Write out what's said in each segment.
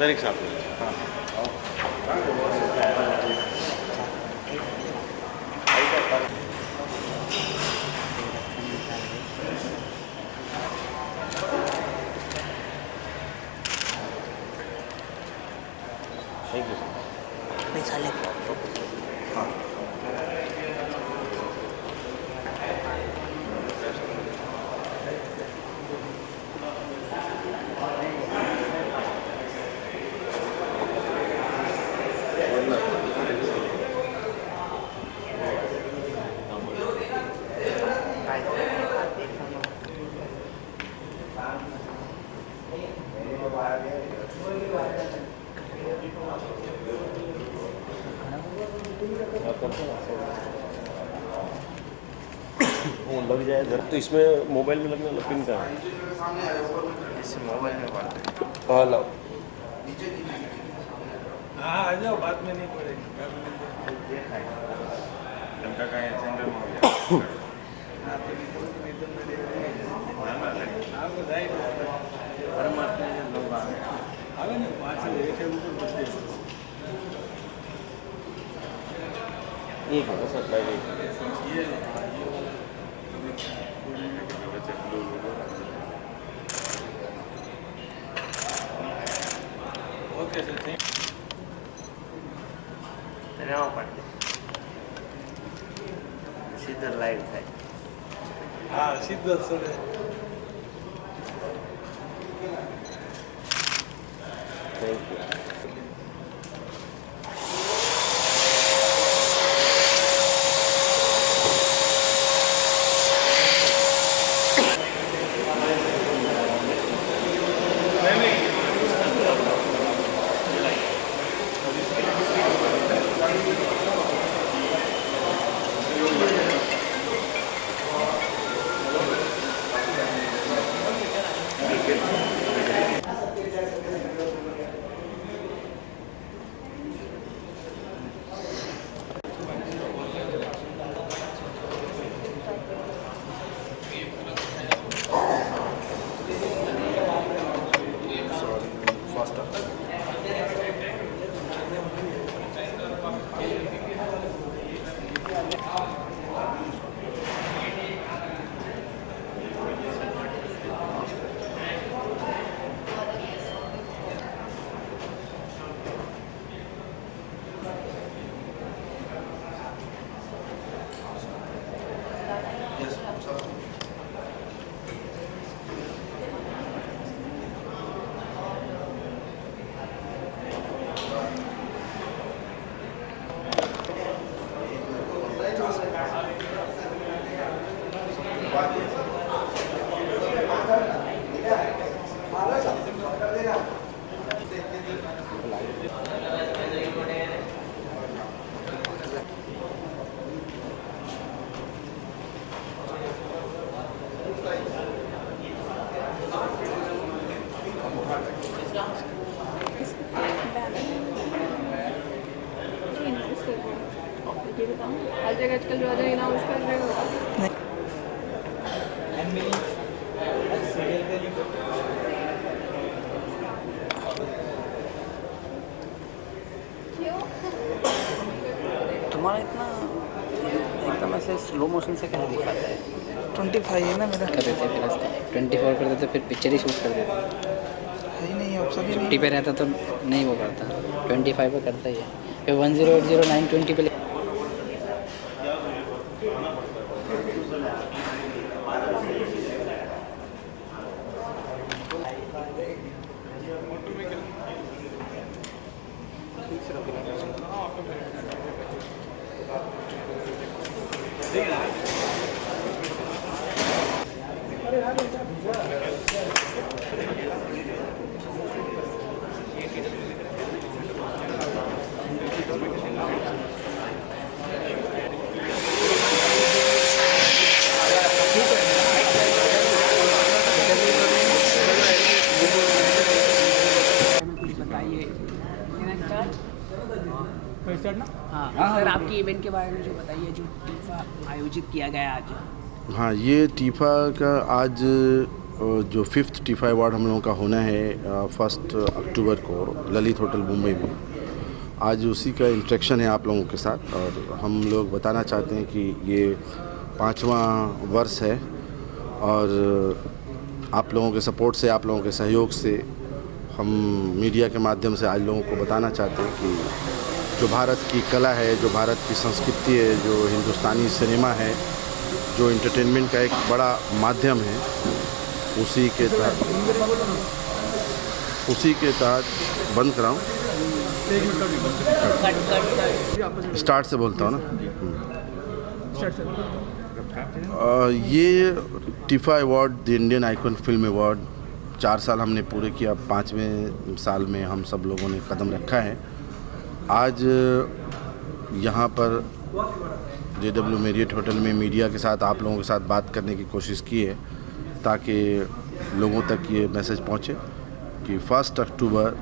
Sir एक साथ में। हाँ थैंक यू सर। पैसा ले हाँ वो लग जाए इधर तो इसमें मोबाइल में लगने वाला पिन कहाँ है? इस मोबाइल में बात है। हाँ लाओ। हाँ आ जाओ, बाद में नहीं पड़ेगी। लंका का है सेंटर में हो गया। हाँ तो निधन में आप बताइए परमात्मा के लोग आ गए। आगे ना वहाँ से लेके ऊपर बस एक है सर लाइव ये ओके सर थैंक રહેવા પડશે સીધો લાઈવ થાય हाँ सीधा सर थैंक यू। हर जगह आजकल जो है अनाउंस कर रहे हो। तुम्हारा इतना एकदम ऐसे स्लो मोशन से क्या दिखाता है? 25 है ना मेरा। कर देते फिर 24 कर देते फिर पिक्चर ही शूट कर देते। है ही नहीं ऑप्शन ही 50 नहीं। पे रहता तो नहीं वो करता, 25 पे करता ही है। फिर 1080 920 पे हाँ सर, आपकी इवेंट के बारे में जो बताइए, जो टीफा आयोजित किया गया आज। हाँ, ये टीफा का आज जो 5th टीफा अवार्ड हम लोगों का होना है 1 अक्टूबर को ललित होटल मुंबई में। आज उसी का इंटरेक्शन है आप लोगों के साथ, और हम लोग बताना चाहते हैं कि ये 5वां वर्ष है, और आप लोगों के सपोर्ट से, आप लोगों के सहयोग से हम मीडिया के माध्यम से आज लोगों को बताना चाहते हैं कि जो भारत की कला है, जो भारत की संस्कृति है, जो हिंदुस्तानी सिनेमा है, जो एंटरटेनमेंट का एक बड़ा माध्यम है, उसी के तहत बंद कराऊं, स्टार्ट से बोलता हूँ ना। ये TIFFA award, the Indian icon film award, 4 साल हमने पूरे किया, 5वें साल में हम सब लोगों ने कदम रखा है। आज यहाँ पर JW मैरियट होटल में मीडिया के साथ, आप लोगों के साथ बात करने की कोशिश की है, ताकि लोगों तक ये मैसेज पहुँचे कि 1 अक्टूबर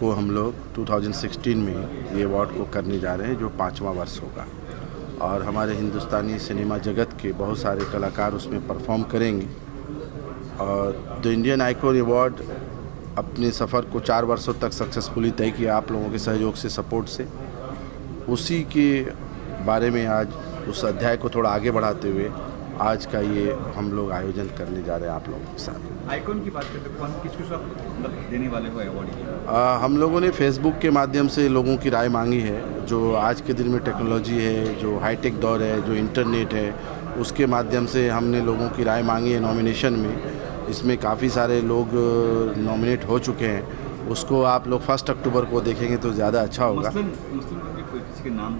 को हम लोग 2016 में ये अवार्ड को करने जा रहे हैं, जो 5वां वर्ष होगा, और हमारे हिंदुस्तानी सिनेमा जगत के बहुत सारे कलाकार उसमें परफॉर्म करेंगे। और द इंडियन आइकॉन अवार्ड अपने सफ़र को 4 वर्षों तक सक्सेसफुली तय किया आप लोगों के सहयोग से, सपोर्ट से। उसी के बारे में आज उस अध्याय को थोड़ा आगे बढ़ाते हुए आज का ये हम लोग आयोजन करने जा रहे हैं आप लोगों के साथ। आइकॉन की बात करते हैं, कौन किसको आप मतलब देने वाले हो अवार्ड? हम लोगों ने फेसबुक के माध्यम से लोगों की राय मांगी है। जो आज के दिन में टेक्नोलॉजी है, जो हाईटेक दौर है, जो इंटरनेट है, उसके माध्यम से हमने लोगों की राय मांगी है नॉमिनेशन में। इसमें काफ़ी सारे लोग नॉमिनेट हो चुके हैं। उसको आप लोग 1 अक्टूबर को देखेंगे तो ज़्यादा अच्छा होगा। किसी के नाम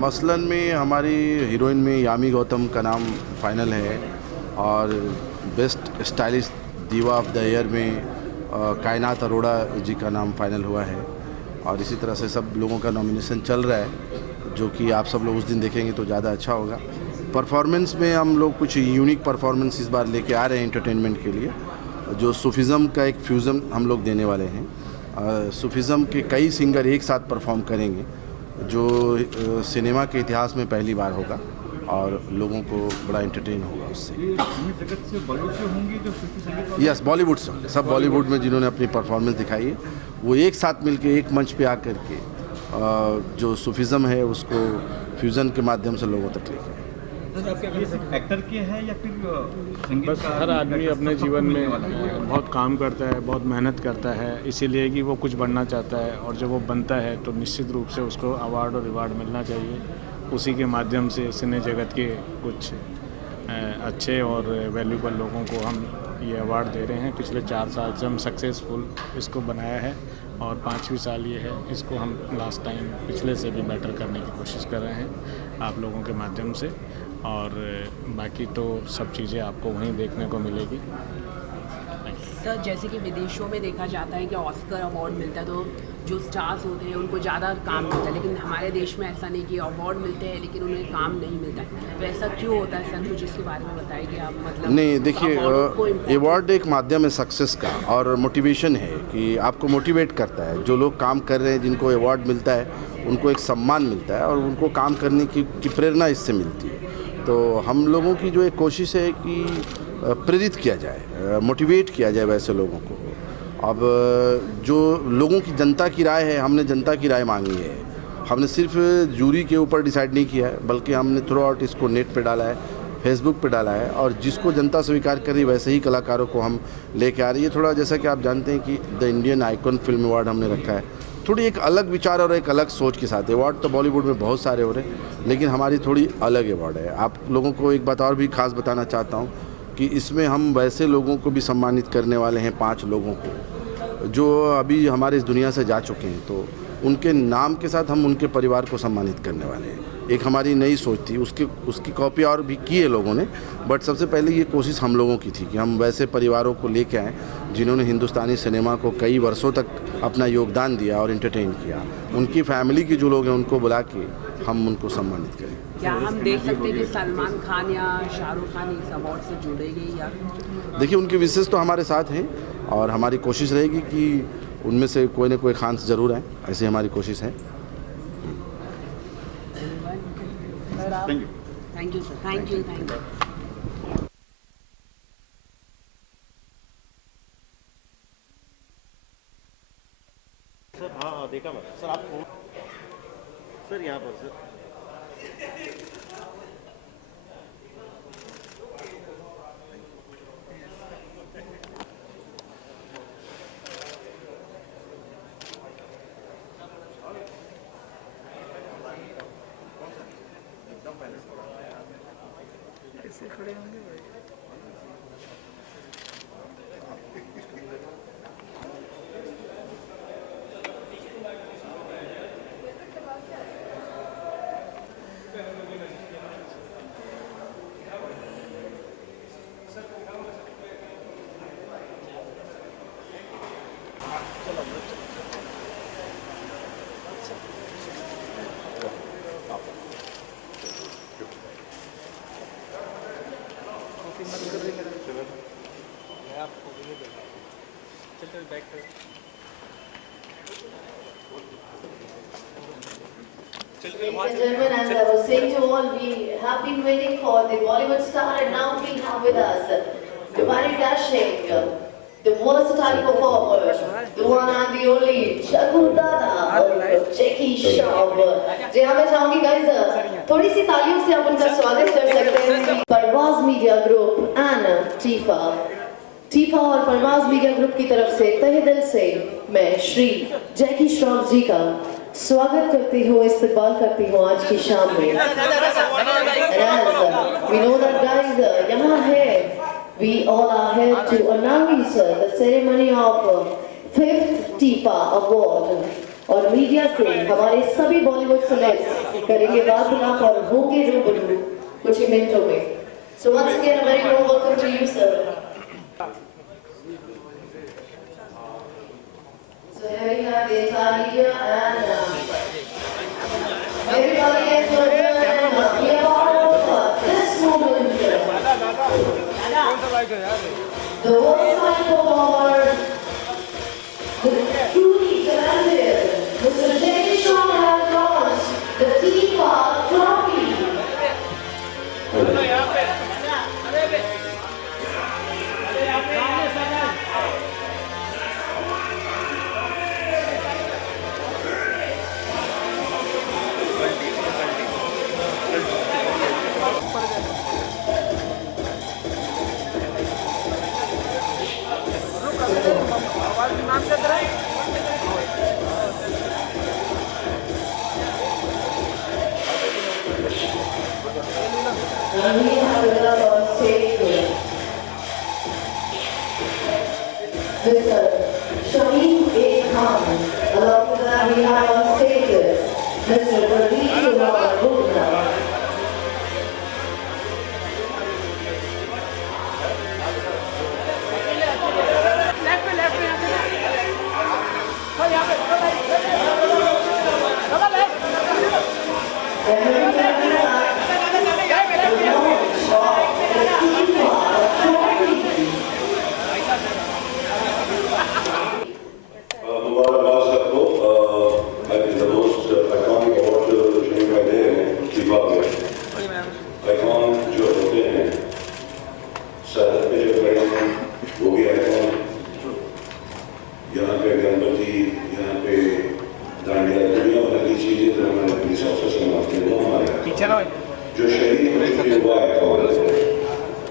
मसलन में हमारी हीरोइन में यामी गौतम का नाम फाइनल है, और बेस्ट स्टाइलिश दीवा ऑफ द ईयर में कायनात अरोड़ा जी का नाम फाइनल हुआ है। और इसी तरह से सब लोगों का नॉमिनेशन चल रहा है, जो कि आप सब लोग उस दिन देखेंगे तो ज़्यादा अच्छा होगा। परफॉर्मेंस में हम लोग कुछ यूनिक परफॉर्मेंस इस बार लेके आ रहे हैं एंटरटेनमेंट के लिए, जो सूफिज़म का एक फ्यूज़न हम लोग देने वाले हैं। सूफिज़म के कई सिंगर एक साथ परफॉर्म करेंगे, जो सिनेमा के इतिहास में पहली बार होगा, और लोगों को बड़ा एंटरटेन होगा उससे। जगत से बॉलीवुड से होंगे जो संगीत? यस, बॉलीवुड से, सब बॉलीवुड में जिन्होंने अपनी परफॉर्मेंस दिखाई है, वो एक साथ मिलके एक मंच पे आकर के जो सूफिज़म है उसको फ्यूज़न के माध्यम से लोगों तक लेके। एक्टर के हैं या फिर संगीत? बस हर आदमी अपने जीवन में बहुत काम करता है, बहुत मेहनत करता है, इसीलिए कि वो कुछ बनना चाहता है, और जब वो बनता है तो निश्चित रूप से उसको अवार्ड और रिवार्ड मिलना चाहिए। उसी के माध्यम से सिने जगत के कुछ अच्छे और वैल्यूबल लोगों को हम ये अवार्ड दे रहे हैं। पिछले 4 साल से हम सक्सेसफुल इसको बनाया है, और 5वीं साल ये है। इसको हम लास्ट टाइम पिछले से भी बेटर करने की कोशिश कर रहे हैं आप लोगों के माध्यम से, और बाकी तो सब चीज़ें आपको वहीं देखने को मिलेगी। सर, जैसे कि विदेशों में देखा जाता है कि ऑस्कर अवार्ड मिलता है तो जो स्टार्स होते हैं उनको ज़्यादा काम मिलता है, लेकिन हमारे देश में ऐसा नहीं कि अवार्ड मिलते हैं लेकिन उन्हें काम नहीं मिलता है। तो ऐसा क्यों होता है सर? कुछ इसके बारे में बताइए कि आप मतलब। नहीं, देखिए, अवार्ड एक माध्यम है सक्सेस का, और मोटिवेशन है कि आपको मोटिवेट करता है। जो लोग काम कर रहे हैं, जिनको अवार्ड मिलता है, उनको एक सम्मान मिलता है, और उनको काम करने की प्रेरणा इससे मिलती है। तो हम लोगों की जो एक कोशिश है कि प्रेरित किया जाए, मोटिवेट किया जाए वैसे लोगों को। अब जो लोगों की, जनता की राय है, हमने जनता की राय मांगी है। हमने सिर्फ जूरी के ऊपर डिसाइड नहीं किया है, बल्कि हमने थ्रू आउट इसको नेट पे डाला है, फेसबुक पे डाला है, और जिसको जनता स्वीकार कर रही वैसे ही कलाकारों को हम लेके आ रही है। थोड़ा जैसा कि आप जानते हैं कि the Indian icon film award हमने रखा है, थोड़ी एक अलग विचार और एक अलग सोच के साथ। अवार्ड तो बॉलीवुड में बहुत सारे हो रहे हैं, लेकिन हमारी थोड़ी अलग अवार्ड है। आप लोगों को एक बात और भी खास बताना चाहता हूँ कि इसमें हम वैसे लोगों को भी सम्मानित करने वाले हैं, 5 लोगों को जो अभी हमारे इस दुनिया से जा चुके हैं। तो उनके नाम के साथ हम उनके परिवार को सम्मानित करने वाले हैं। एक हमारी नई सोच थी, उसकी कॉपी और भी की है लोगों ने, बट सबसे पहले ये कोशिश हम लोगों की थी कि हम वैसे परिवारों को लेके आएँ जिन्होंने हिंदुस्तानी सिनेमा को कई वर्षों तक अपना योगदान दिया और एंटरटेन किया। उनकी फैमिली के जो लोग हैं उनको बुला के हम उनको सम्मानित करें। क्या हम देख सकते हैं कि सलमान खान या शाहरुख खान इस अवार्ड से जुड़ेंगे या? देखिए, उनके विशेष तो हमारे साथ हैं, और हमारी कोशिश रहेगी कि उनमें से कोई ना कोई खान ज़रूर आए, ऐसी हमारी कोशिश है। Thank you sir, thank you. हाँ देखा मैं सर। आप सर यहाँ पर सर ऐसे खड़े होंगे भाई। Ladies and gentlemen, as I was saying to all, we have been waiting for the Bollywood star, and now we have with us the very dashing, the versatile performer, the one and the only Jagu Dada or Jackie Shroff. जी हाँ, मैं चाहूँगी guys थोड़ी सी तालियों से आप उनका स्वागत कर सकते हैं। परवाज़ मीडिया ग्रुप एंड टीफा और परवाज़ मीडिया ग्रुप की तरफ से तहे दिल से मैं श्री जैकी श्रॉफ जी का स्वागत करती हूँ, इस्तकबाल करती हूँ आज की शाम में। We know that guys, यहाँ है, we all are here to announce the ceremony of 5th TIFFA award और मीडिया से हमारे सभी बॉलीवुड सेलेब्स करेंगे वार्तालाप और होंगे रूबरू कुछ ही मिनटों में। So once again, a very warm welcome to you, sir. So here we have the entire media and everybody is going to be a part of this moment. The versatile performer, the truly talented Mr. Jackie Shroff has launched the Tiffa Trophy. And we have with us on stage Mr. Shaheed A. Khan. Along with that, we have on stage Mr. Pradeep Kumar Gupta.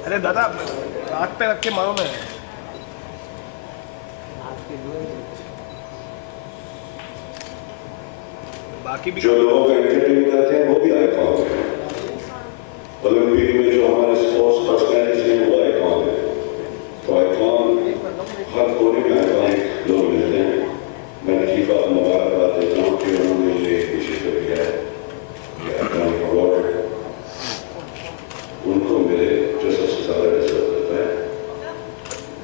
अरे दादा आग पे रख के मारो मैं बाकी भी जो लोगों को एंटरटेन करते हैं वो भी आइकॉन है। ओलंपिक में जो हमारे स्पोर्ट्स पर्सनैलिटीज हैं वो आइकॉन है। तो आइकॉन हर कोने में आइकॉनिक लोग मिलते हैं। मैं टीफा को मुबारकबाद देता हूँ कि उन्होंने ये इनिशिएटिव किया है, ये आइकॉनिक अवार्ड उनको मिले जो सबसे ज़्यादा डिजर्व करता है।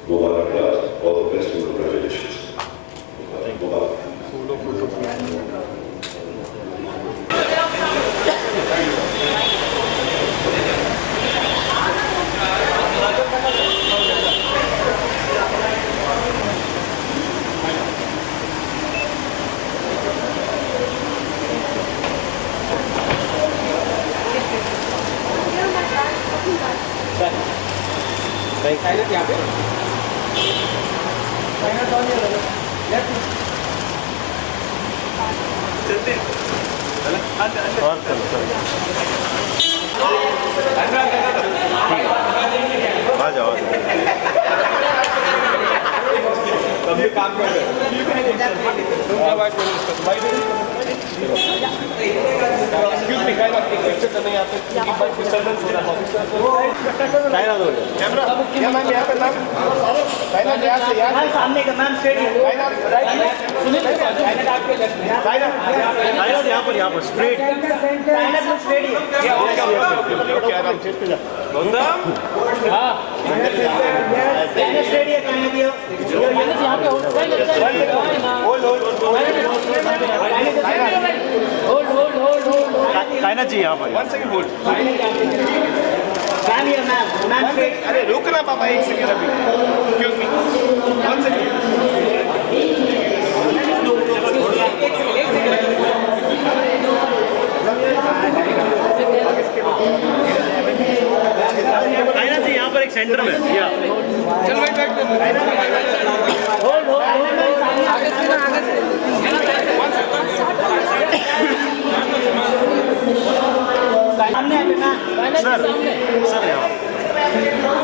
मुबारकबाद, ऑल द बेस्ट, कांग्रेचुलेशंस। मुबारक। और चलो चलो आ जाओ तभी काम कर रहे सामने का मैम यहाँ पर स्ट्रेट कहना चाहिए यहाँ पर अरे रुकना पापा एक सेकंड अभी एक्सक्यूज मी वन सेकंड कहना चाहिए यहाँ पर एक सेंटर में चल सर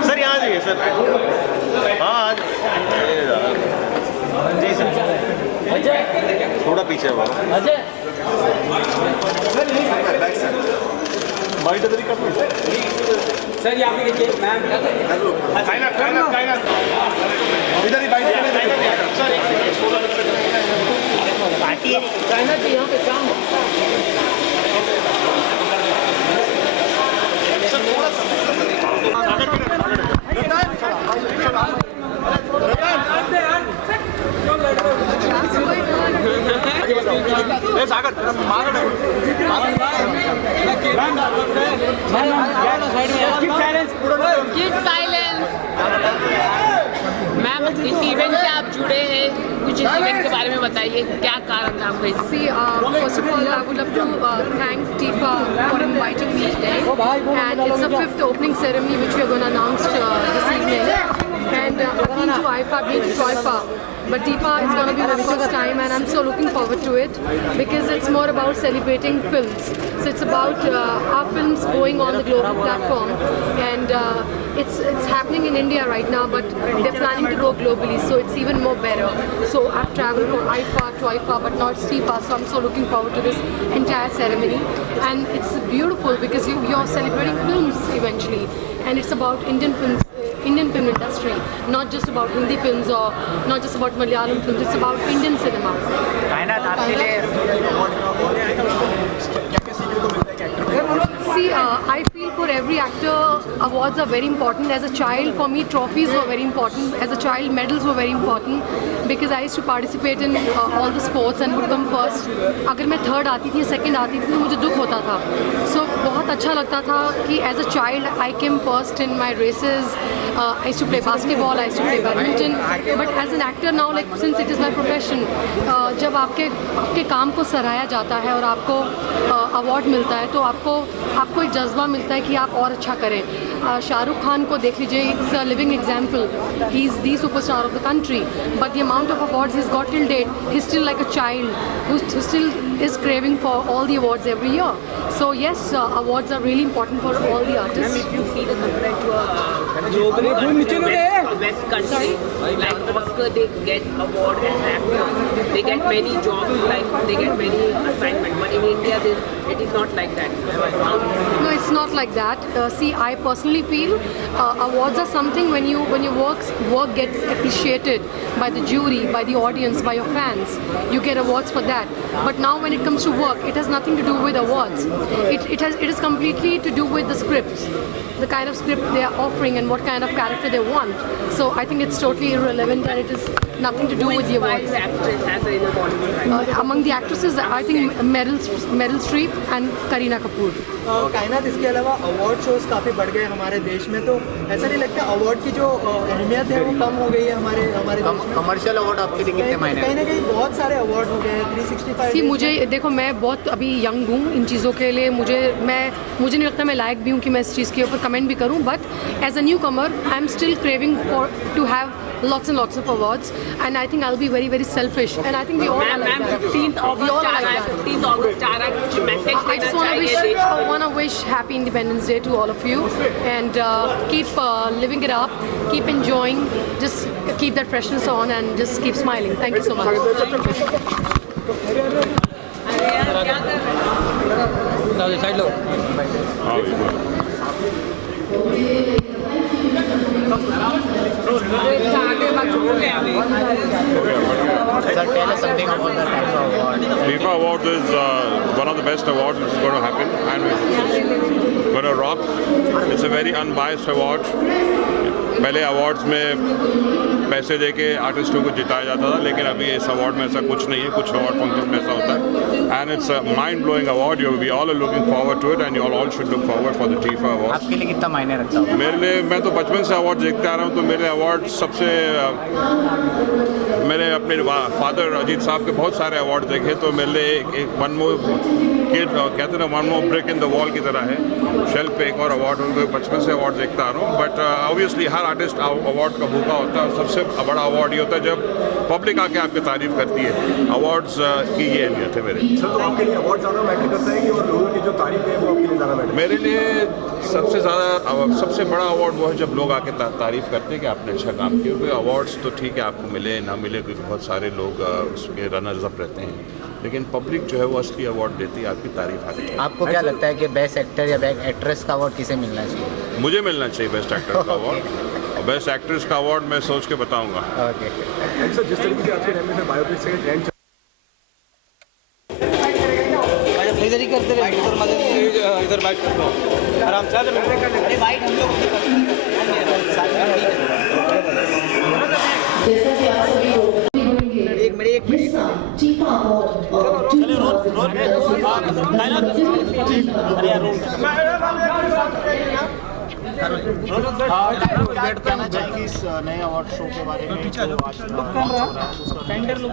सर यहाँ जाइए सर हाँ आज जी सर थोड़ा पीछे सर यहाँ पे देखिए मैम इधर ही बाइक कहना चाहिए यहाँ पे काम Keep silence. मैम इस इवेंट से आप जुड़े हैं, कुछ इस इवेंट के बारे में बताइए, क्या कारण था आपका इस? See, first of all, I would love to thank TIFA for inviting me today. And it's the 5th opening ceremony which we are going to announce this evening. And I've been to IFA, I've been to TOIFA. But TIFA is going to be my first time, and I'm so looking forward to it because it's more about celebrating films. So it's about our films going on the global platform, and it's happening in India right now, but they're planning to go globally, so it's even more better. So I've traveled for IFA, TOIFA, but not TIFA, so I'm so looking forward to this entire ceremony. And it's beautiful because you're celebrating films eventually, and it's about Indian films. Indian film industry, not just about Hindi films or not just about Malayalam films, it's about Indian cinema. See, I feel for every actor, awards are very important. As a child, for me, trophies were very important. As a child, medals were very important because I used to participate in all the sports and would come first. अगर मैं third आती थी, second आती थी, तो मुझे दुख होता था. So बहुत अच्छा लगता था कि as a child, I came first in my races. I used to play basketball, I used to play badminton. But as an actor now, like since it is my profession, जब आपके काम को सराहा जाता है और आपको अवार्ड मिलता है, तो आपको एक जज्बा मिलता है कि आप और अच्छा करें. शाहरुख खान को देख लीजिए, it's a living example. He is the superstar of the country, but the amount of awards he's got till date, he's still like a child who still is craving for all the awards every year. So yes, awards are really important for all the artists. If you see the compared to a West country, like Oscar, they get award as actors, they get many jobs, like they get many assignments. But in India, it is not like that. No, it's not like that. See, I personally feel awards are something when your work gets appreciated by the jury, by the audience, by your fans. You get awards for that. But now when it comes to work, it has nothing to do with awards. It is completely to do with the scripts, the kind of script they are offering and what kind of character they want. So I think it's totally irrelevant and it is nothing to do with the awards. Actress as in a Bollywood? Among the actresses, I think Meryl Streep and Kareena Kapoor. कायनात इसके अलावा award shows काफ़ी बढ़ गए हमारे देश में, तो ऐसा नहीं लगता अवार्ड की जो अहमियत है वो कम हो गई है हमारे देश में? कमर्शियल अवार्ड आपके लिए कितने मायने? कहीं ना कहीं बहुत सारे अवार्ड हो गए हैं. 365 सी मुझे देखो, मैं बहुत अभी यंग हूँ इन चीज़ों के लिए. मुझे नहीं लगता मैं लायक भी हूँ कि मैं इस चीज़ के ऊपर कमेंट भी करूँ. But as a newcomer I am still craving for to have lots and lots of awards, and I think I'll be very, very selfish, and I think we all are like like that. 15th We all August are आ like रहा है, that. 15th अगस्त आ रहा है, कुछ message I देना just want to चाहिए देश को? want to wish Happy Independence Day to all of you, and keep living it up, keep enjoying, just keep that freshness on, and just keep smiling. Thank you so much. अरे यार क्या कर रहे हैं? Side low. FIFA Awards is one of the best awards which is going to happen, and it's going to rock. It's a very unbiased award. पहले awards में पैसे देके आर्टिस्टों को जिताया जाता था, लेकिन अभी इस अवार्ड में ऐसा कुछ नहीं है. कुछ अवार्ड फंक्शन में ऐसा होता है, and it's a mind blowing award. We all are looking forward to it, and you all should look forward for the FIFA award. आपके लिए कितना मायने रखता है? मेरे लिए, मैं तो बचपन से अवार्ड देखते आ रहा हूँ, तो मेरे अवार्ड सबसे मैंने अपने फादर अजीत साहब के बहुत सारे अवार्ड देखे, तो मेरे लिए एक वन मोर कहते हैं ना, one more brick in the wall की तरह है. शेल्फ पे एक और अवार्ड, उनको बचपन से अवार्ड देखता आ रहा हूँ. But obviously her artist award का भूखा होता है, और सबसे बड़ा अवार्ड ये होता है जब पब्लिक आके आपकी तारीफ करती है. अवार्ड्स की ये अहमियत है मेरे. सर, तो आपके लिए अवार्ड ज़्यादा मैटर करता है कि और लोगों की जो तारीफ है वो आपके लिए ज़्यादा मैटर? मेरे लिए सबसे बड़ा अवार्ड वो है जब लोग आके तारीफ करते हैं कि आपने अच्छा काम किया. क्योंकि अवार्ड्स तो ठीक है, आपको मिले ना मिले, क्योंकि बहुत सारे लोग उसके रनर्स अप रहते हैं, लेकिन पब्लिक जो है वो असली अवार्ड देती है, आपकी तारीफ आती है. आपको क्या लगता है कि बेस्ट एक्टर या बेस्ट एक्ट्रेस का अवार्ड किसे मिलना चाहिए? मुझे मिलना चाहिए बेस्ट एक्टर का अवार्ड, और बेस्ट एक्ट्रेस का अवार्ड मैं सोच के बताऊंगा. ओके सर, जिस तरीके से आज के टाइम में बायोपिक्स का ट्रेंड इधर ही करते रहे, इधर बाइक कर दो आराम से. अरे बाइक हम लोग जैसा कि आप सभी लोग FIFA Award of 2000.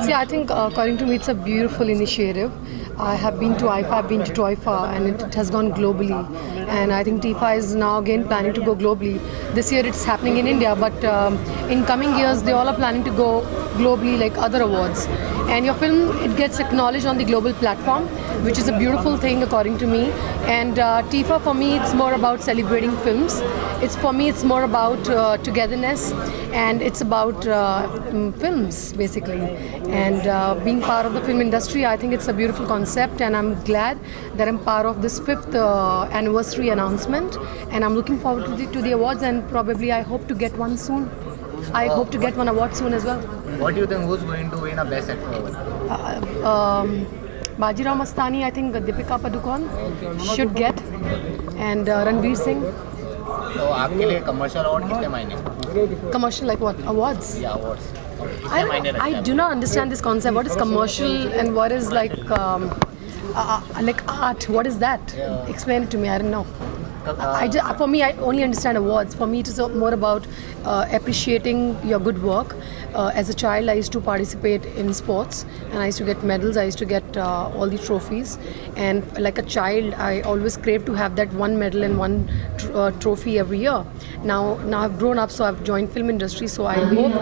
See, I think according to me, it's a beautiful initiative. I have been to IFA, I've been to TOIFA, and it has gone globally. And I think TIFA is now again planning to go globally. This year it's happening in India, but in coming years they all are planning to go globally like other awards. And your film, it gets acknowledged on the global platform, which is a beautiful thing according to me. And TIFA for me, it's more about celebrating films. For me, it's more about togetherness, and it's about films basically. And being part of the film industry, I think it's a beautiful concept, and I'm glad that I'm part of this 5th anniversary announcement. And I'm looking forward to the awards, and probably I hope to get one soon. I hope to get one award soon as well. What do you think, who's going to win a best actor award? Bajirao Mastani, I think Deepika Padukone should get, and Ranveer Singh. तो आपके लिए commercial award कितने मायने? Commercial like what? Awards? या awards I do not understand this concept. What is commercial and what is like art? What is that? Explain it to me. I don't know. For me, I only understand awards. For me, it is more about appreciating your good work. As a child, I used to participate in sports, and I used to get medals. I used to get all the trophies. And like a child, I always craved to have that one medal and one trophy every year. Now I've grown up, so I've joined film industry. So I hope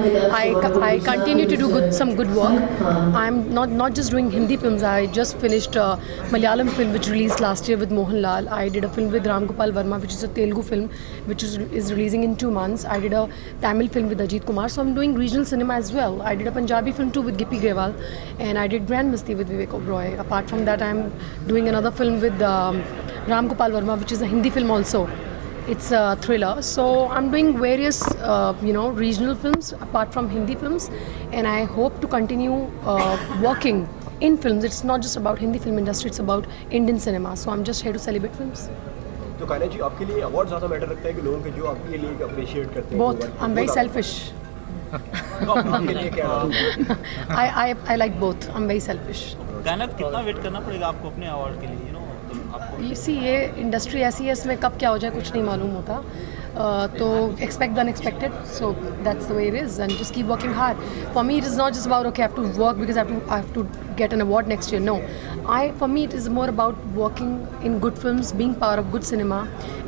I continue to do some good work. I'm not just doing Hindi films. I just finished a Malayalam film which released last year with Mohanlal. I did a film with Ram Gopal Verma, which is a Telugu film, which is releasing in 2 months. I did a Tamil film with Ajit Kumar, so I'm doing regional cinema as well. I did a Punjabi film too with Gippy Grewal, and I did Grand Masti with Vivek Oberoi. Apart from that, I'm doing another film with Ram Gopal Verma, which is a Hindi film also. It's a thriller. So I'm doing various, regional films apart from Hindi films, and I hope to continue working in films. It's not just about Hindi film industry; it's about Indian cinema. So I'm just here to celebrate films. तो कान्हा जी, आपके लिए award ज़्यादा matter रखता है कि लोगों के जो आपके लिए अप्रिशिएट करते हैं? Both. I'm very selfish. आपके लिए क्या? I like both. I'm very selfish. Kanha, कितना वेट करना पड़ेगा आपको अपने अवार्ड के लिए? You see, ये इंडस्ट्री ऐसी है, इसमें कब क्या हो जाए कुछ नहीं मालूम होता. तो expect the unexpected. So that's the way it is, and just keep working hard. For me, it is not just about I have to work because I have to get an award next year. No, for me it is more about working in good films, being part of good cinema,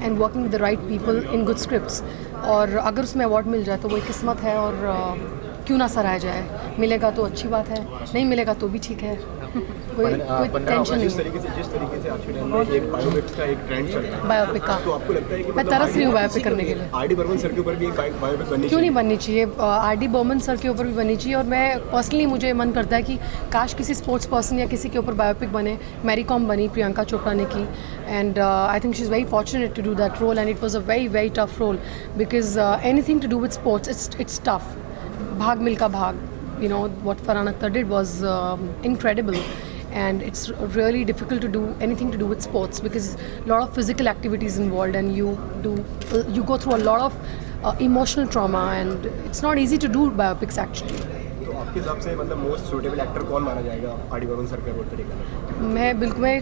and working with the right people in good scripts. और अगर उसमें award मिल जाए तो वो एक किस्मत है, और क्यों ना सराहा जाए। मिलेगा तो अच्छी बात है, नहीं मिलेगा तो भी ठीक है, कोई टेंशन नहीं है। जिस तरीके से आज के टाइम में एक बायोपिक का एक ट्रेंड चल रहा है, बायोपिक का तो आपको लगता है कि मैं तरस रही हूँ बायोपिक करने के लिए। आर डी बर्मन सर के ऊपर भी एक बायोपिक बननी क्यों नहीं बननी चाहिए, आर.डी. बर्मन सर के ऊपर भी बननी चाहिए। और मैं पर्सनली मुझे मन करता है कि काश किसी स्पोर्ट्स पर्सन या किसी के ऊपर बायोपिक बने। मैरी कॉम बनी प्रियंका चोपड़ा ने की, and I think she is very fortunate to do that role, and it was a very very tough role because anything to do with sports it's tough. Bhaag Milkha भाग, you know, what Farhan Akhtar did was incredible, and it's really difficult to do anything to do with sports because a lot of physical activities involved, and you go through a lot of emotional trauma, and it's not easy to do biopics actually. तो आपके हिसाब से मतलब most suitable actor कौन माना जाएगा R D Burman sir के role तरीके में? मैं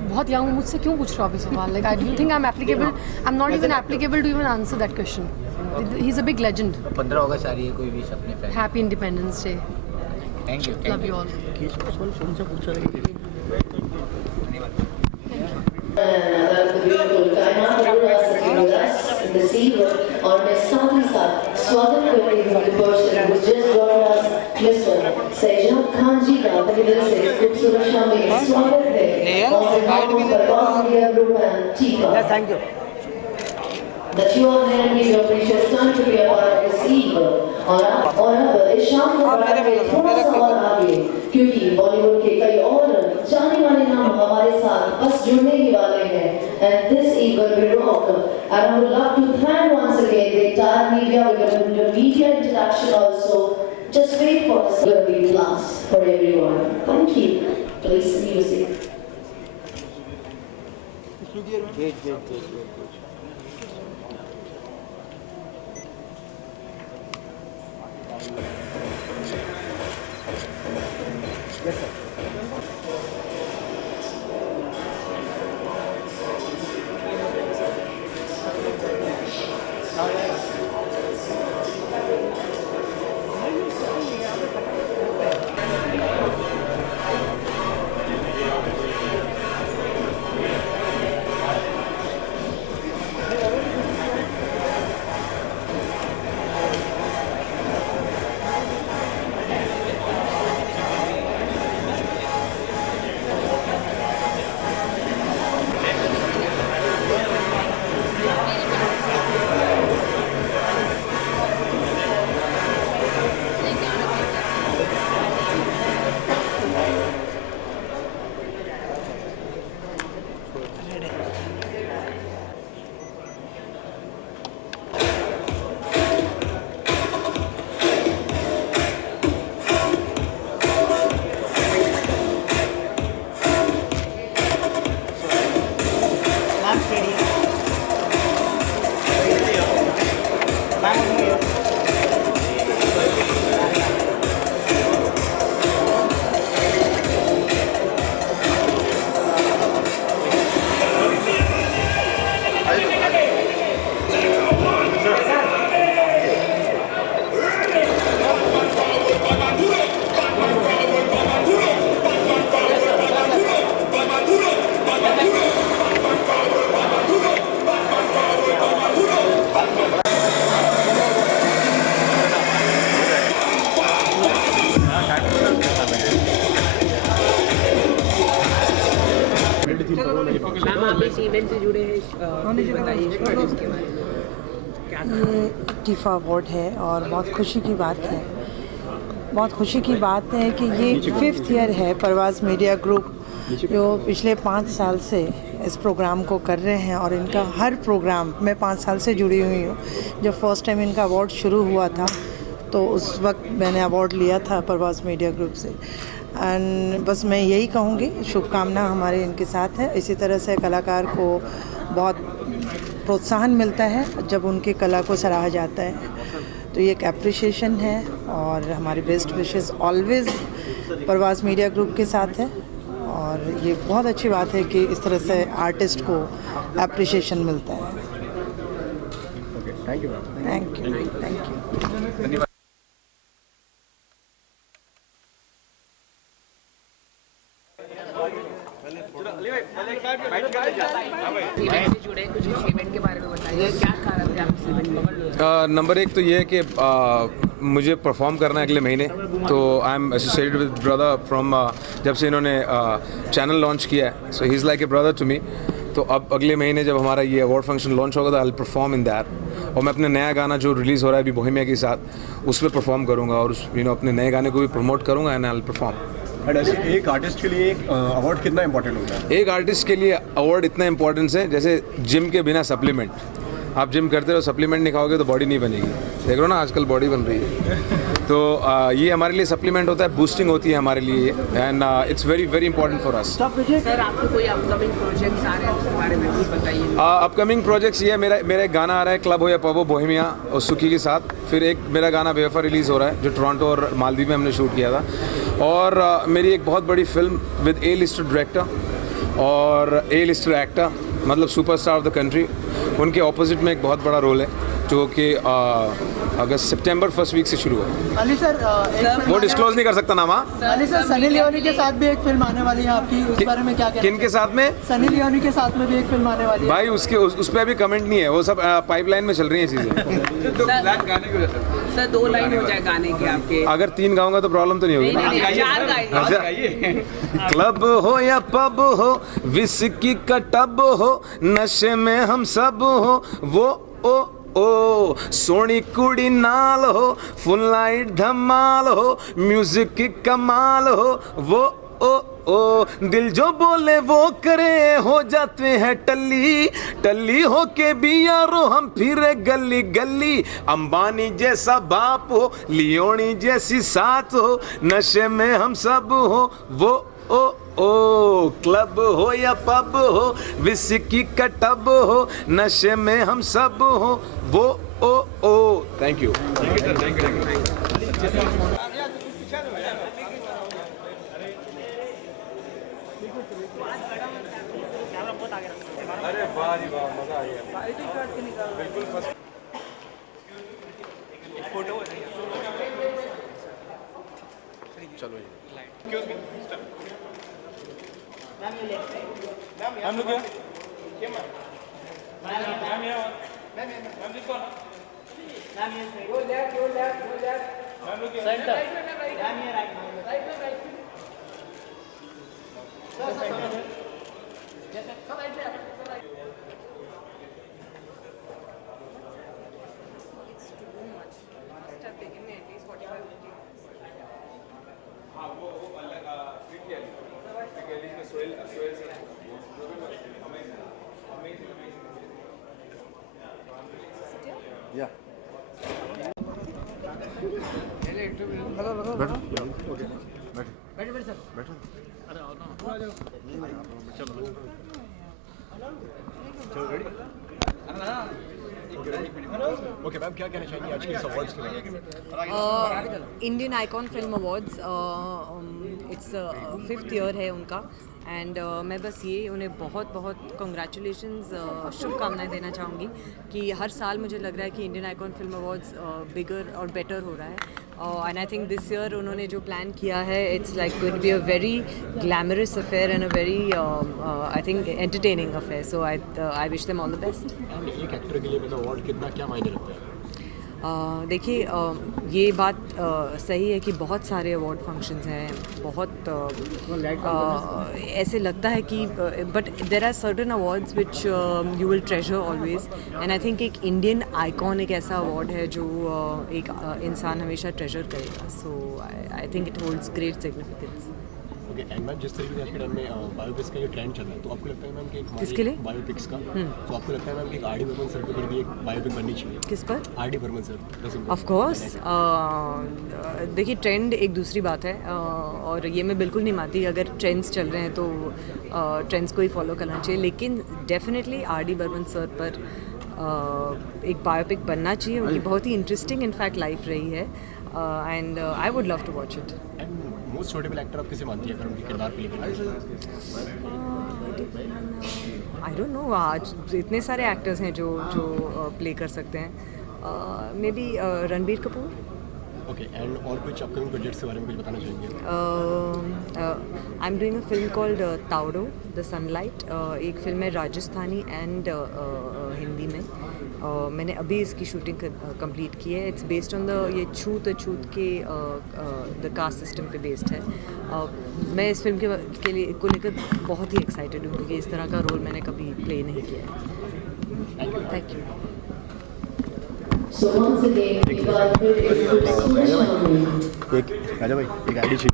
बहुत यंग हूँ, मुझसे क्यों पूछ रहा हूँ अभी सवाल? Like I don't think I am applicable, I am not even applicable to even answer that question. He is a big legend. 15 अगस्त आ रही है, कोई विश अपने fan? Happy independence day. Thank you. Love you all. और मैं साथ ही साथ स्वागत करती हूँ person who just joined us, Mr. Sajjad Khan ji का तहे दिल से खूबसूरत शामिल स्वागत है. और मीडिया ग्रुप एंड टीका. Thank you. That you are handing your precious time to be a part of this evening. और अब इस शाम को बढ़ाएंगे थोड़ा सा और आगे, क्योंकि बॉलीवुड के कई और जाने माने नाम हमारे साथ बस जुड़ने ही वाले हैं. And this evening we rock. And I would love to thank once again the entire media. We're going to do the media interaction also. Just wait for us. It will be blast for everyone. Thank you. Please music. Ma'am आप इस event से जुड़े हैं, बताइए इसके बारे में क्या? ये टीफा अवार्ड है और बहुत खुशी की बात है, बहुत खुशी की बात है कि ये 5th ईयर है परवाज़ मीडिया ग्रुप जो पिछले 5 साल से इस प्रोग्राम को कर रहे हैं. और इनका हर प्रोग्राम मैं 5 साल से जुड़ी हुई हूँ. जब फर्स्ट टाइम इनका अवार्ड शुरू हुआ था तो उस वक्त मैंने अवार्ड लिया था परवाज़ मीडिया ग्रुप से. एंड बस मैं यही कहूँगी, शुभकामना हमारे इनके साथ है. इसी तरह से कलाकार को बहुत प्रोत्साहन मिलता है जब उनकी कला को सराहा जाता है, तो ये एक एप्रिसिएशन है. और हमारी best wishes always Parwaz media group के साथ है. और ये बहुत अच्छी बात है कि इस तरह से आर्टिस्ट को एप्रिसिएशन मिलता है. Thank you. Thank you. Thank you. Event से जुड़े कुछ इवेंट के बारे में बताइए, क्या कारण थे आप इस इवेंट में? नंबर एक तो ये है कि मुझे परफॉर्म करना है अगले महीने, तो I am associated with brother from जब से इन्होंने चैनल लॉन्च किया है, so he is like a brother to me. तो अब अगले महीने जब हमारा ये अवार्ड फंक्शन लॉन्च होगा तो I will perform in that, और मैं अपने नया गाना जो रिलीज़ हो रहा है अभी बोहेमिया के साथ, उस पर परफॉर्म करूँगा और अपने नए गाने को भी प्रमोट करूँगा and I will perform. And ऐसे एक आर्टिस्ट के लिए एक अवार्ड कितना इंपॉर्टेंट होता है? एक आर्टिस्ट के लिए अवार्ड इतना इंपॉर्टेंस है जैसे जिम के बिना सप्लीमेंट। आप जिम करते रहो, सप्लीमेंट नहीं खाओगे तो बॉडी नहीं बनेगी। देख लो ना आजकल बॉडी बन रही है, तो ये हमारे लिए सप्लीमेंट होता है, बूस्टिंग होती है हमारे लिए, and it's very very important for us. Sir आपको कोई अपकमिंग प्रोजेक्ट्स आ रहे हैं उसके बारे में कुछ बताइए। अपकमिंग प्रोजेक्ट्स ये मेरा एक गाना आ रहा है क्लब हो या पब हो बोहेमिया और सुकी के साथ। फिर एक मेरा गाना बेवफा रिलीज़ हो रहा है जो टोरंटो और मालदीव में हमने शूट किया था। और मेरी एक बहुत बड़ी film with A listed director और ए लिस्टेड एक्टर, मतलब सुपरस्टार ऑफ द कंट्री, उनके ऑपोजिट में एक बहुत बड़ा रोल है जो कि अगस्त सितंबर फर्स्ट वीक से शुरू है। अली सर वो डिस्क्लोज नहीं कर सकता नाम। अली सर सनी लियोनी के साथ भी एक फिल्म आने वाली है आपकी, उस बारे में क्या कहना? किन के साथ में? सनी लियोनी के साथ में भी एक फिल्म आने वाली है भाई। उस पर अभी कमेंट नहीं है, वो सब पाइपलाइन में चल रही हैं चीज़ें। सर 2 लाइन हो जाए गाने के आपके। अगर 3 गाऊंगा तो प्रॉब्लम तो नहीं होगी ना? 4 गाइए। क्लब हो या पब हो, विस्की का टब हो, नशे में हम सब हो, वो ओ सोनी कुड़ी नाल हो, फुल लाइट धमाल हो, म्यूजिक की कमाल हो, वो ओ दिल जो बोले वो करे, हो जाते हैं टल्ली टल्ली हो के भी यारो हम फिरे गली गली। अंबानी जैसा बाप हो, लियोनी जैसी साथ हो, नशे में हम सब हो, वो ओ क्लब हो या पब हो, विस्की का टब हो, नशे में हम सब हो, वो ओ। Thank you. अरे वाह जी वाह, मजा आ गया। बिल्कुल फोटो चलो हम लोग ओके मैम, क्या कहना चाहेंगे आज के इस अवार्ड्स के बारे में? Indian icon film awards it's 5th year है उनका, एंड मैं बस ये उन्हें बहुत बहुत कंग्रेचुलेशंस, शुभकामनाएं देना चाहूँगी कि हर साल मुझे लग रहा है कि Indian icon film awards bigger और बेटर हो रहा है। And I think this year उन्होंने जो प्लान किया है, it's like going to be a very glamorous affair and a very I think entertaining affair, so I wish them all the best. एक actor के लिए मतलब अवार्ड कितना क्या मायने रखता है? देखिए, ये बात सही है कि बहुत सारे अवार्ड फंक्शंस हैं, बहुत ऐसे लगता है कि but there are certain awards which you will treasure always, and I think एक इंडियन आइकॉन एक ऐसा अवार्ड है जो एक इंसान हमेशा ट्रेजर करेगा, so I think it holds great significance. Okay, and ma'am जिस तरीके से आज के टाइम में बायोपिक्स का जो ट्रेंड चल रहा है, तो आपको लगता है मैम कि किसके लिए बायोपिक्स का, तो आपको लगता है मैम कि आर.डी. बर्मन सर के ऊपर भी एक बायोपिक बननी चाहिए? किस पर? R D. Burman sir. Of course, देखिए ट्रेंड एक दूसरी बात है, और ये मैं बिल्कुल नहीं मानती अगर ट्रेंड्स चल रहे हैं तो ट्रेंड्स को ही फॉलो करना चाहिए, लेकिन डेफिनेटली आर.डी. बर्मन सर पर एक बायोपिक बनना चाहिए। उनकी बहुत ही इंटरेस्टिंग इनफैक्ट लाइफ रही है, and I would love to watch it. Most suitable actor आप किसे मानती है अगर उनके किरदार प्ले करना? आई डोंट नो, आज इतने सारे एक्टर्स हैं जो प्ले कर सकते हैं, may be Ranbir Kapoor. Okay, and और कुछ अपकमिंग प्रोजेक्ट्स के बारे में कुछ बताना चाहेंगे? I am doing a film called Tawdo the sunlight, एक फिल्म है राजस्थानी एंड हिंदी में, मैंने अभी इसकी शूटिंग कंप्लीट की है. इट्स बेस्ड ऑन द ये छूत अछूत के द कास्ट सिस्टम पे बेस्ड है. मैं इस फिल्म के लिए को लेकर बहुत ही एक्साइटेड हूँ क्योंकि इस तरह का रोल मैंने कभी प्ले नहीं किया है. Thank you. So once again, we got एक राजा भाई एक आईडी चाहिए.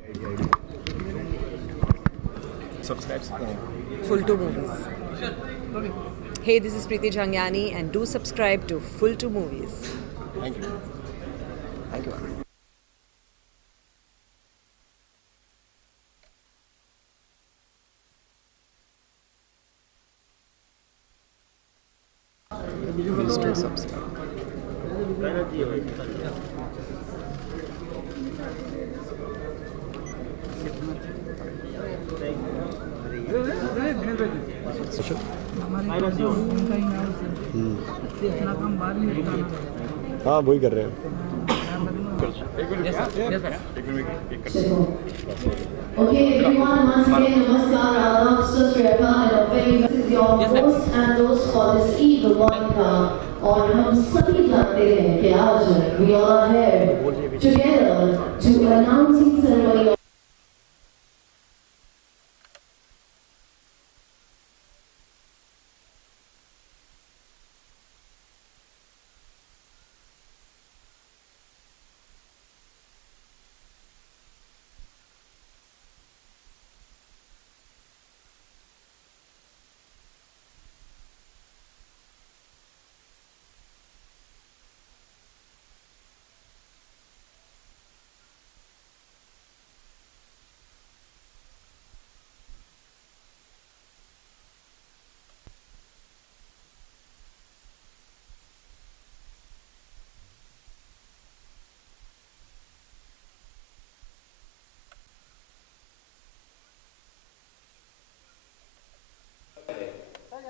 Subscribe Full to Movies. Hey, this is Preeti Jhangyani and do subscribe to Full to Movies. Thank you. Thank you. हाँ वही कर रहे हैं. Okay, everyone, once again, namaskar, adab, sat shri akal, and a very this is your host and host for this Eid Mubarak. और हम सभी जानते हैं कि आज we all are here together to announcing ceremony.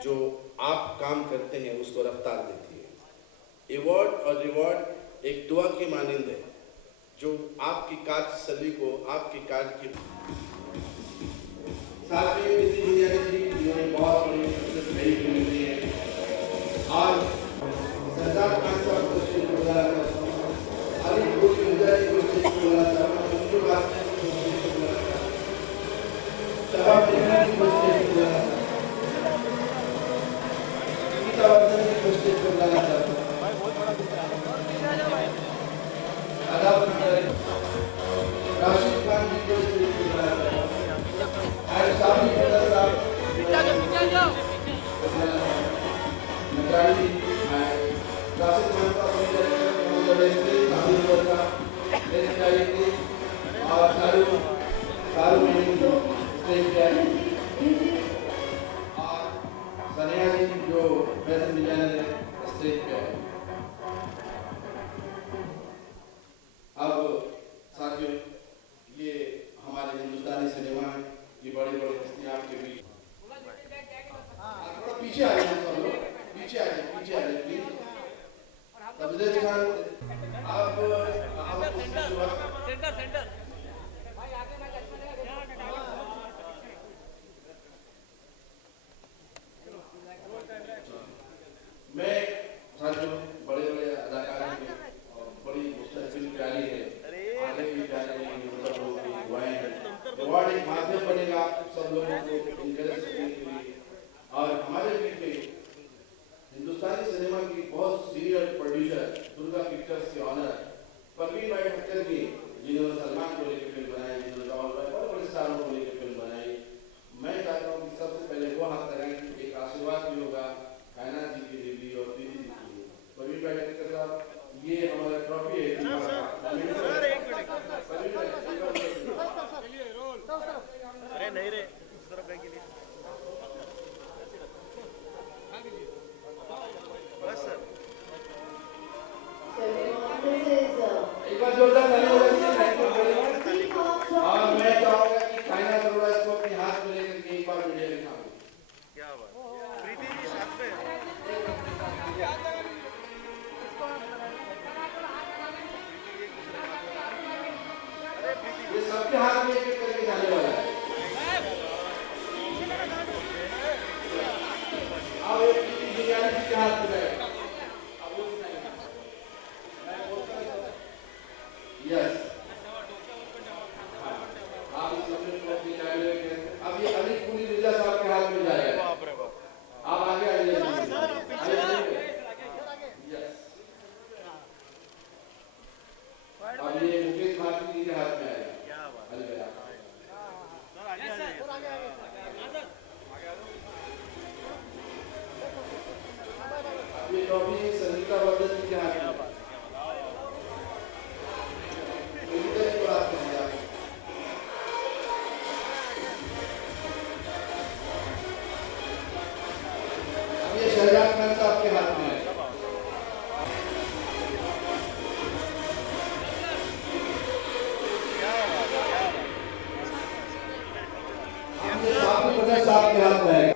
जो आप काम करते हैं उसको रफ्तार देती है. अवार्ड और रिवॉर्ड एक दुआ की मानंद है जो आपकी कारकर्दगी को आपकी कार्य की साथ में प्रीति झंगियानी जी जिन्होंने बहुत बड़ी सक्सेस मेरी फिल्म दी है. आज सरदार खान साहब को स्टेज पर बुलाया था. अली भूल की गुजारी को स्टेज पर बुलाया था. उनकी बात में स्टेज पर बुलाया था. शबाब निगरानी को स्टेज पर बुलाया था. राशिद खान जी को स्टेज पर बुलाया था. आज साबी बड़ा साहब नगरानी राशिद खान साहब ने बड़े साबी बड़ा और सारू स्टेज पे आए. सनिया जी जो फैशन डिजाइनर है स्टेज पे आए. अब साथियों ये हमारे हिंदुस्तानी सिनेमा है. ये बड़ी बड़ी हस्तियां आपके बीच. थोड़ा पीछे आ जाए सब लोग. पीछे आ जाए प्लीज. तबरेज खान आप सेंटर मैं साथियों बड़े बड़े अदाकार हैं और बड़ी मुस्तकिल प्यारी है. आगे भी प्यारे हैं. सब लोग की दुआएं हैं. अवार्ड एक माध्यम बनेगा सब लोगों को इंकरेज करने के लिए. और हमारे बीच में हिंदुस्तानी सिनेमा की बहुत सीनियर प्रोड्यूसर दुर्गा पिक्चर्स के ऑनर परवीन भाई ठक्कर जी जिन्होंने सलमान को लेकर फिल्म बनाई, जिन्होंने राहुल भाई बड़े बड़े स्टारों को लेकर फिल्म बनाई. मैं चाहता हूँ कि सबसे पहले वो हाथ लगाएं. एक आशीर्वाद भी होगा कायनात जी के लिए भी और दीदी जी के लिए. परवीन भाई ठक्कर साहब ये हमारा ट्रॉफी है. अरे नहीं रे उस तरफ के लिए बस सर. एक बार जोरदार ताली हो जाती है. और मैं चाहूंगा कि कायनात अरोड़ा इसको अपने हाथ में लेकर के एक बार वीडियो दिखाऊं. क्या बात. प्रीति जी साथ में ये सबके हाथ में एक करके जाने वाला है. अब एक प्रीति झंगियानी जी के हाथ में जाएगा. प्लस आपके हाथ में आएगा।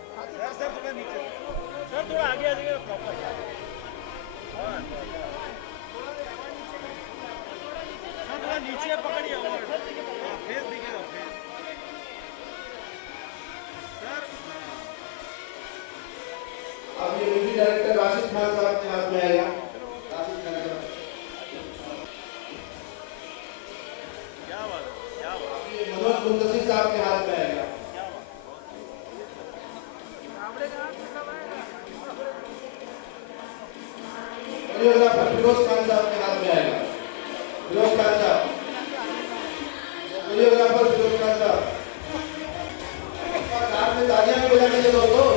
अब ये म्यूजिक डायरेक्टर राशिद खान साहब के हाथ में आएगा। राशिद खान साहब, ये मनोज मुंतसिर साहब के हाथ में आएगा। फिरोज खान साहब के हाथ में आएगा। फिरोज खान साहब, कोरियोग्राफर फिरोज खान साहब, साथ में तालियां भी बजा दीजिए दोस्तों।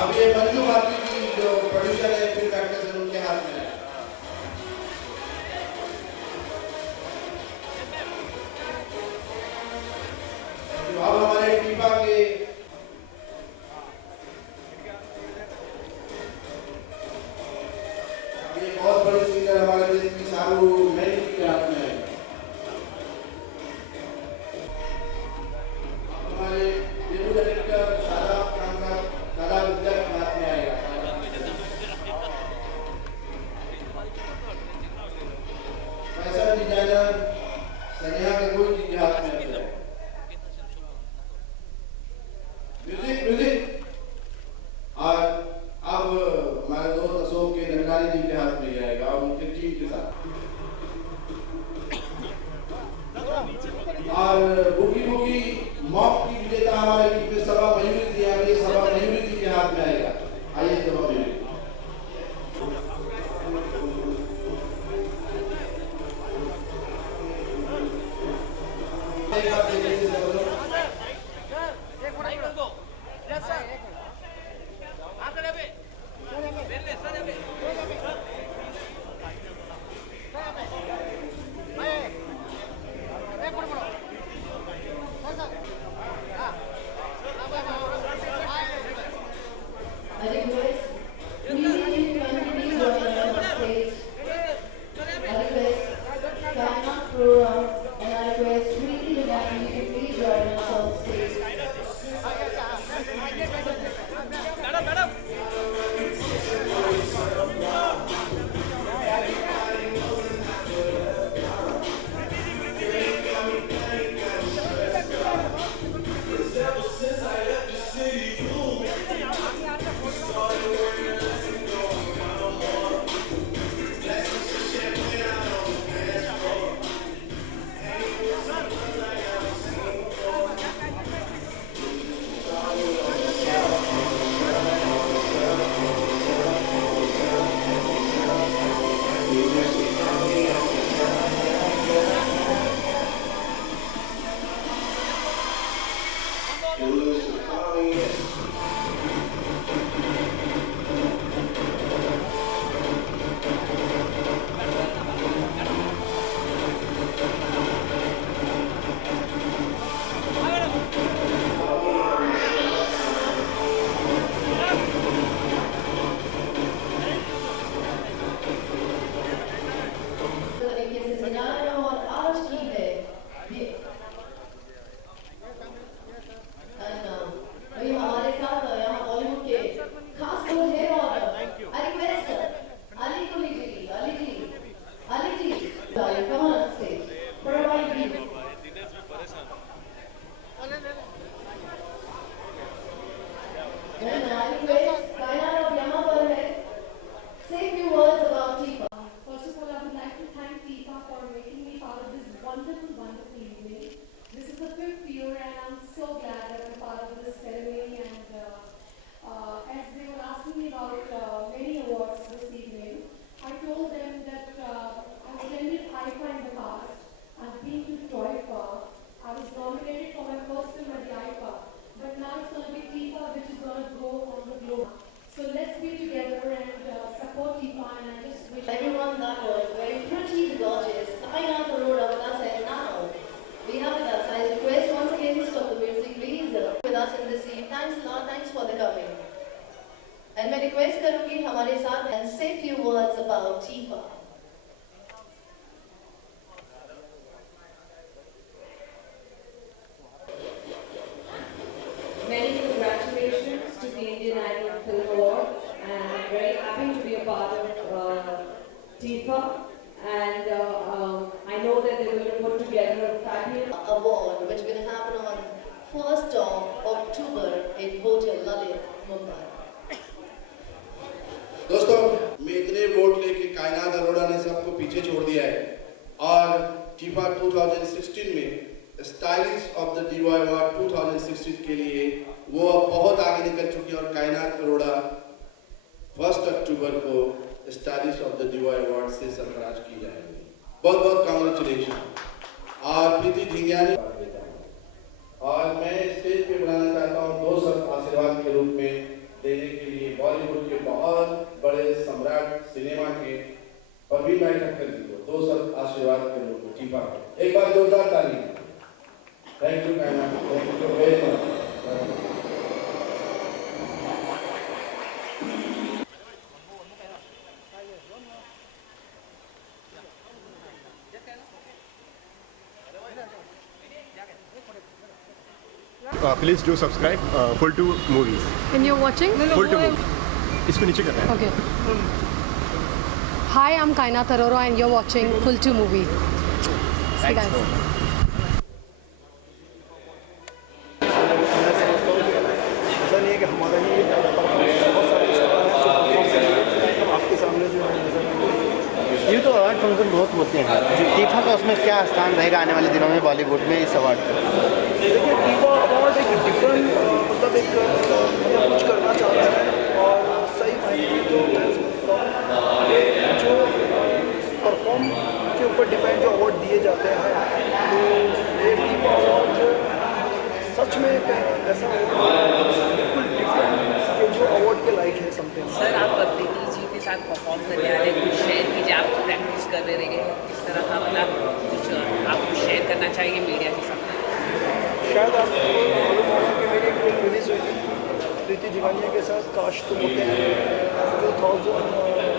अब ये मंजू बाकी की जो प्रोड्यूसर है फिल्म एक्टर्स हैं उनके हाथ में है। अब हमारे टीपा के ये बहुत बड़ी सिंगर हमारे देश की शाहू मैनी के हाथ में है। हमारे डेब्यू डायरेक्टर शादाब खान साहब, शादाब विद्या के हाथ में आएगा। फैशन डिजाइनर सनिया गंगोई जी के हाथ में है। म्यूजिक म्यूजिक और अब हमारे दोस्त अशोक के नंदानी जी के हाथ में जाएगा और उनके टीम के साथ। और बुकी बुकी मॉक की विजेता हमारे बीच में सभा मयूरी जी है। ये सभा मयूरी जी के हाथ में आएगा। आइए सभा Mayuri. I request please continue joining us on stage. I request Kaina Prora and I request Preeti Vinayani to please join us on stage. award which will happen on 1st of October in Hotel Lalit, Mumbai. दोस्तों, मैं इतने vote लेके कायनात अरोड़ा ने सबको पीछे छोड़ दिया है और टीफा 2016 में stylish of the diva award 2016 के लिए वो बहुत आगे निकल चुकी है और कायनात अरोड़ा 1 अक्टूबर को stylish of the diva award से सरफराज की जाएगी। बहुत बहुत कांग्रेचुलेशन। और प्रीति झिंगियानी और मैं स्टेज पे बुलाना चाहता हूँ 2 शब्द आशीर्वाद के रूप में देने के लिए बॉलीवुड के बहुत बड़े सम्राट सिनेमा के परवीन भाई ठक्कर जी को 2 शब्द आशीर्वाद के रूप में टीफा। एक बार जोरदार ताली। Thank you thank you very much. Please do subscribe Full 2 movies. And you're watching? Full 2 movies. इसको नीचे करना है. Okay. Hi, I'm Kainat Arora and you're watching Full 2 movie. See you guys. ऐसा नहीं है कि हमारा ही बहुत सारे आपके सामने जो है ये तो अवार्ड फंक्शन बहुत होते हैं। टीफा का उसमें क्या स्थान रहेगा आने वाले दिनों में बॉलीवुड में इस अवार्ड का? देखिए टीफा अवार्ड एक डिफरेंट मतलब एक कुछ करना चाहता है और सही मायने में तो मैं समझता हूँ जो परफॉर्म के ऊपर डिपेंड जो अवार्ड दिए जाते हैं तो ये टीफा अवार्ड सच में ऐसा बिल्कुल डिफरेंट कि जो अवार्ड के लायक है समथिंग। सर आप प्रीति जी के साथ परफॉर्म करने आ रहे हैं, कुछ शेयर कीजिए। आप प्रैक्टिस कर रहे रहेंगे किस तरह का मतलब कुछ आप कुछ शेयर करना चाहिए मीडिया के साथ? शायद आपको मालूम होगा कि मेरी एक फिल्म रिलीज हुई थी प्रीति जिगानिया के साथ काश तुम होते हैं 2015 में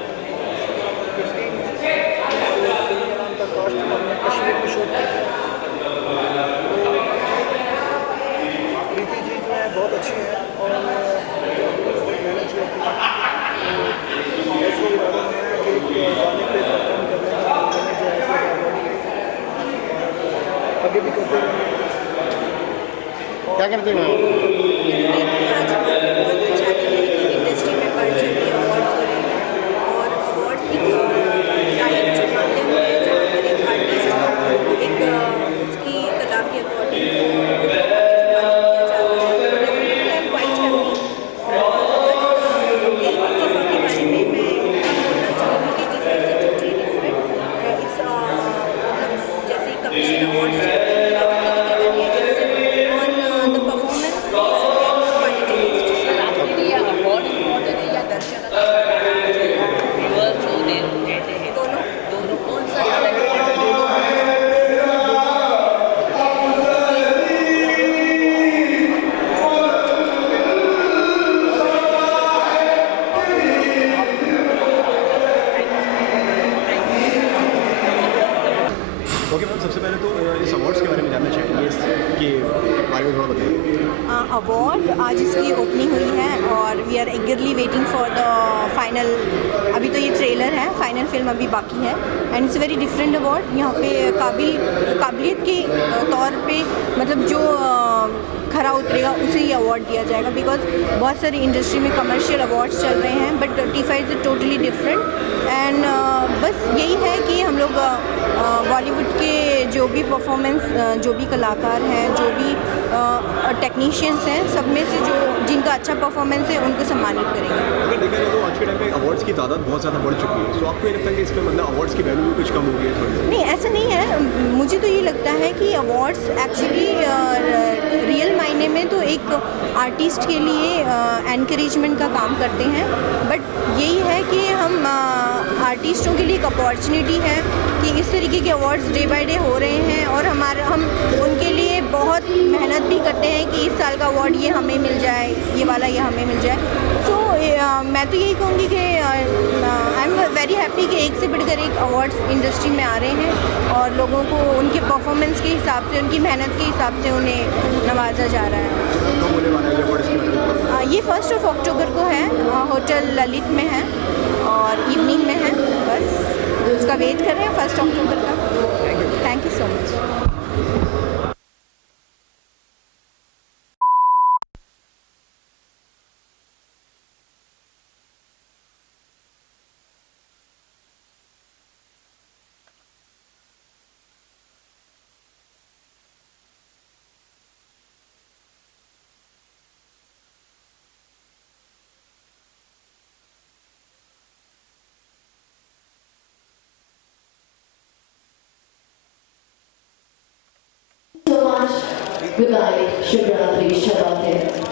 फिल्म का नाम था काश तुम हमने कश्मीर में शूट की थी। प्रीति जी जो है बहुत अच्छी हैं और मेहनत करती हैं। ऐसे इरादा में है कि एक गाने पे परफॉर्म करने का मैंने जो है आगे भी करते रहेंगे। क्या करते हैं? इंडस्ट्री में बढ़ चुकी है अवार्ड्स हो रहे हैं और अवार्ड्स की टाइप जो माध्यम है जहाँ पर एक आर्टिस्ट एक उसकी कला के अकॉर्डिंग अवार्ड आज इसकी ओपनिंग हुई है और we are eagerly waiting for the final. अभी तो ये ट्रेलर है, फाइनल फिल्म अभी बाकी है and it's very different award. यहाँ पे काबिलियत के तौर पे मतलब जो खरा उतरेगा उसे ही अवार्ड दिया जाएगा बिकॉज बहुत सारी इंडस्ट्री में कमर्शियल अवार्ड्स चल रहे हैं but TIFFA is totally different and बस यही है कि हम लोग बॉलीवुड के जो भी परफॉर्मेंस जो भी कलाकार हैं जो भी टेक्नीशियंस हैं सब में से जो जिनका अच्छा परफॉर्मेंस है उनको सम्मानित करेंगे। अगर देखा जाए तो आज के टाइम पे अवार्ड्स की तादाद बहुत ज़्यादा बढ़ चुकी है, तो आपको ये लगता है कि इसमें मतलब अवार्ड्स की वैल्यू कुछ कम हो गई है थोड़ी? नहीं, ऐसा नहीं है। मुझे तो ये लगता है कि अवार्ड्स एक्चुअली रियल मायने में तो एक आर्टिस्ट के लिए एनकरेजमेंट का काम करते हैं बट यही है कि हम आर्टिस्टों के लिए एक अपॉर्चुनिटी है कि इस तरीके के अवार्ड्स डे बाय डे हो रहे हैं और हम उनके लिए बहुत मेहनत भी करते हैं कि इस साल का अवार्ड ये हमें मिल जाए, ये वाला ये हमें मिल जाए। सो मैं तो यही कहूँगी कि आई एम वेरी हैप्पी कि एक से बढ़कर एक अवार्ड्स इंडस्ट्री में आ रहे हैं और लोगों को उनके परफॉर्मेंस के हिसाब से उनकी मेहनत के हिसाब से उन्हें नवाजा जा रहा है। ये 1 अक्टूबर को है, होटल ललित में है और इवनिंग में है। बस उसका वेट कर रहे हैं 1 अक्टूबर का। Thank you so much. Good night. Shubh Ratri. Shabbat hai.